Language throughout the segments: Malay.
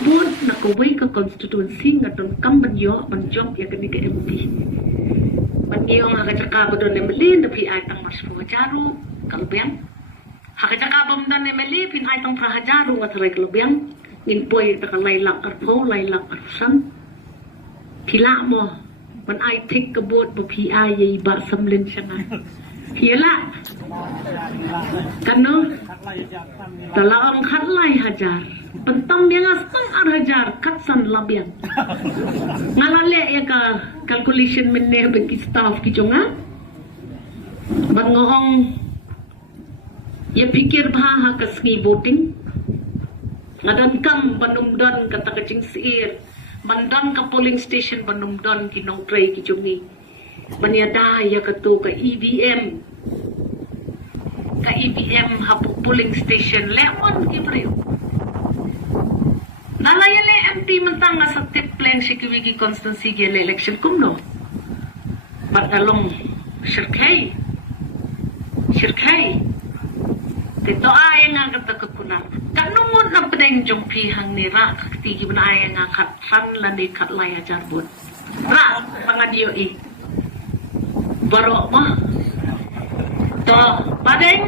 buat nak kawai ke konstitusi ngadon kam banyo banjok ya kini ke MP banyo haka cakap badon emeli tapi ay tang mas jaru kalbiang haka cakap bamdan emeli pin ay tang prahajaru ngatray kalbiang ngin poy ta lailak arpo lailak arsan pila mo man ay tik kabot ba pi ay ba samlin siya nga pila kano talaang katlay hajar pentang dia ngasang hajar katsan labiang ngalale ya ka calculation meneh bagi staff ki jonga bangoong ya pikir bah ka ski voting ngadan kam banumdan kata kacing siir mandan ka polling station banumdan kinong tray ki jongi banyada ya katu ka EVM hapu polling station lemon kibriyo nalayale MP mentang nga sa tip plan si kiwigi constancy gi election kumno matalong shirkay tito ay nga kata kakunan kanungon na pedeng jong pihang ni ra tigi ban ay nga katsan lani katlay ajarbon ra pangadiyo baro mo to padeng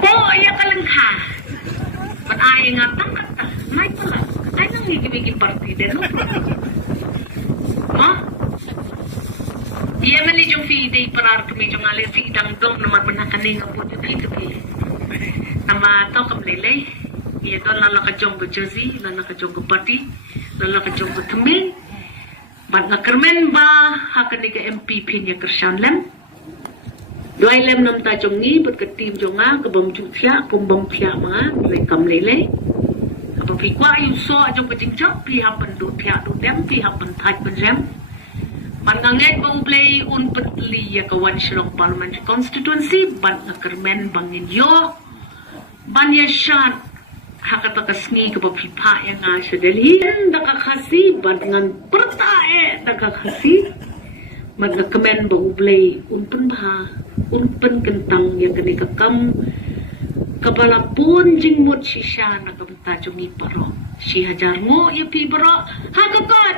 po ay kalangka ban ay nga tangkat may pala ay nang higibigi partida no ha iya mali jong fide parar kami jong ale sidang dong naman manakaning po dito nama to kamlele iya don lala ka jong jersey lala ka jong party lala ka jong tumi bat nga kermen ba hakani ka MPP nya kersyanlem doi lem nam ta jong ni bat ka tim jonga ka bom juthia kumbom thia mga re kamlele apa pikwa yu so jong ka jingjak pi hapen do thia do dem pi hapen thaj benjam man nganget ba ublay un petli ya kawan Shillong Parliamentary Constituency ban nga kermen bangin yo ban ya shan hakata kasngi ka papipa ya nga sa Delhi nakakasi ban ngan pertae nakakasi man nga kemen ba ublay un pen kentang yang kani kakam kabala pun jing mut shisha na kabta jungi paro si hajar mo ya pi bro hakakot